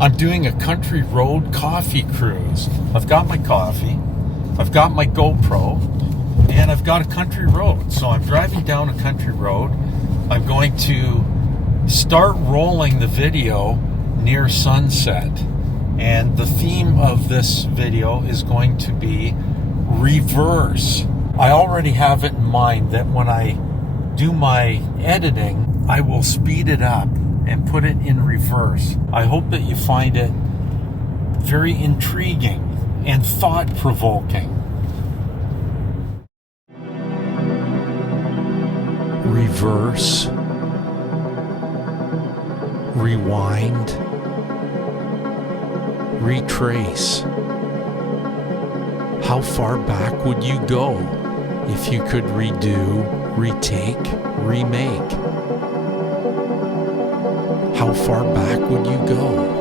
I'm doing a country road coffee cruise. I've got my coffee, I've got my GoPro, and I've got a country road. So I'm driving down a country road. I'm going to start rolling the video near sunset. And the theme of this video is going to be reverse. I already have it in mind that when I do my editing, I will speed it up and put it in reverse. I hope that you find it very intriguing and thought-provoking. Reverse, rewind, retrace. How far back would you go if you could redo, retake, remake? How far back would you go?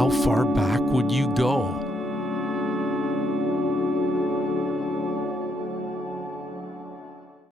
how far back would you go?